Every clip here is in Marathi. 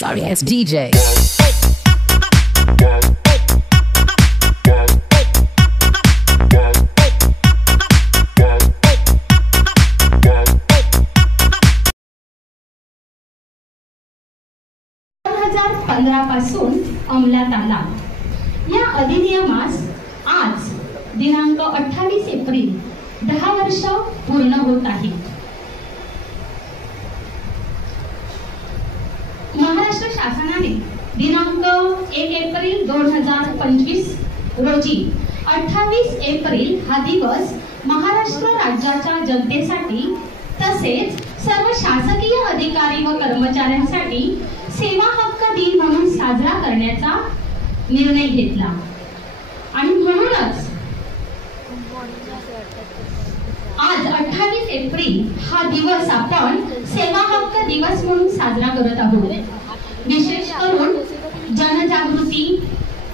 Sorry ass DJ. 2015 पासून अंमलात आला। या अधिनियमास आज दिनांक 28 एप्रिल 10 वर्ष पूर्ण होत आहेत। महाराष्ट्र शासनाने दिनांक 1 एप्रिल 2025 रोजी 28 एप्रिल हा दिवस महाराष्ट्र राज्याच्या जनतेसाठी तसेच सर्व शासकीय अधिकारी व कर्मचाऱ्यांसाठी सेवा हक्क दिन म्हणून साजरा करण्याचा निर्णय घेतला आणि म्हणूनच आज 28 एप्रिल हा दिवस आपण सेवा हक्क दिवस म्हणून साजरा करत आहोत। विशेष करून जनजागृती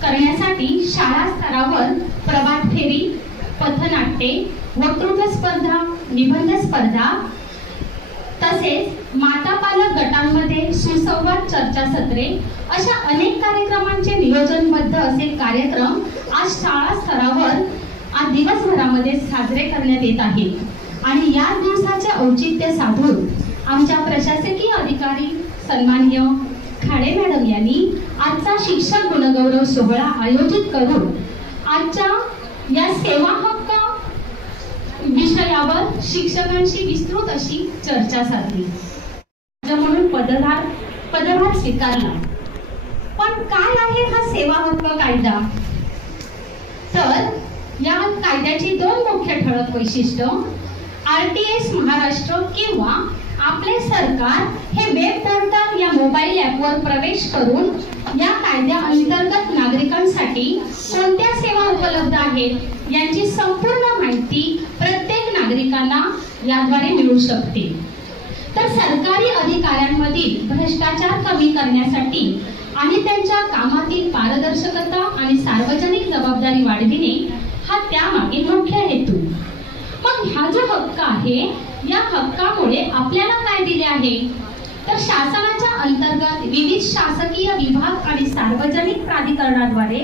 करण्यासाठी शाळा स्तरावर प्रभात फेरी, पथनाट्ये, वक्तृत्व स्पर्धा, निबंध स्पर्धा तसेच माता पालक गटांमध्ये सुसंवाद चर्चासत्रे अशा अनेक कार्यक्रमांचे नियोजनबद्ध असे कार्यक्रम आज शाळा स्तरावर आज दिवसभरामध्ये साजरे करण्यात येत आहेत आणि या दिवसाचे औचित्य साधून आमच्या प्रशासकीय अधिकारी सन्माननीय खाडे मॅडम यांनी आजचा शिक्षक गुणगौरव सोहळा आयोजित करून आजच्या या सेवा हक्क विषयावर शिक्षकांशी विस्तृत अशी चर्चा साधली म्हणून पदभार स्वीकारला। पण काय आहे हा सेवा हक्क कायदा? तर या कायद्याची दोन मुख्य ठळक वैशिष्ट्य आरटीएस महाराष्ट्र किंवा आपले सरकार हे वेब पोर्टल या मोबाईल ॲपवर प्रवेश करून या कायद्या अंतर्गत नागरिकांसाठी कोणत्या सेवा उपलब्ध आहेत यांची संपूर्ण माहिती प्रत्येक नागरिकांना याद्वारे मिळू शकते। तर सरकारी अधिकाऱ्यांमधील भ्रष्टाचार कमी करण्यासाठी आणि त्यांच्या कामातील पारदर्शकता आणि सार्वजनिक जबाबदारी वाढविणे हा त्यामागील मुख्य हेतू। मग हा जो हक्क आहे या हक्कामुळे आपल्याला काय दिले आहे? तर शासनाच्या अंतर्गत विविध शासकीय विभाग आणि सार्वजनिक प्राधिकरणाद्वारे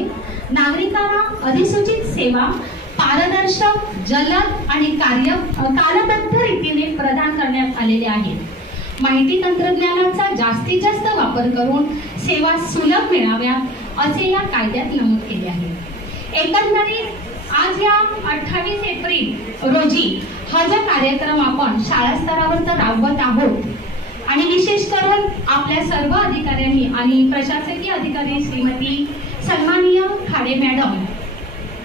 नागरिकांना अधिसूचित सेवा पारदर्शक, जलद आणि कालबद्ध रीतीने प्रदान करण्यात आलेले आहेत। माहिती तंत्रज्ञानाचा जास्तीत जास्त वापर करून सेवा सुलभ मिळाव्यात असे या कायद्यात नमूद केले आहे। एकंदरीत आज या 28 एप्रिल रोजी हा जो कार्यक्रम आपण शाळा स्तरावर तर राबवत आहोत आणि विशेष करून आपल्या सर्व अधिकाऱ्यांनी आणि प्रशासकीय अधिकारी श्रीमती सन्माननीय खाडे मॅडम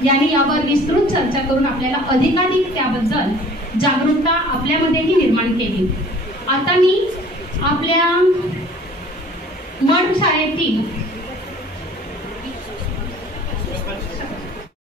यांनी यावर विस्तृत चर्चा करून आपल्याला अधिकाधिक त्याबद्दल जागरूकता आपल्यामध्येही निर्माण केली। आता मी आपल्या मठ शाळेतील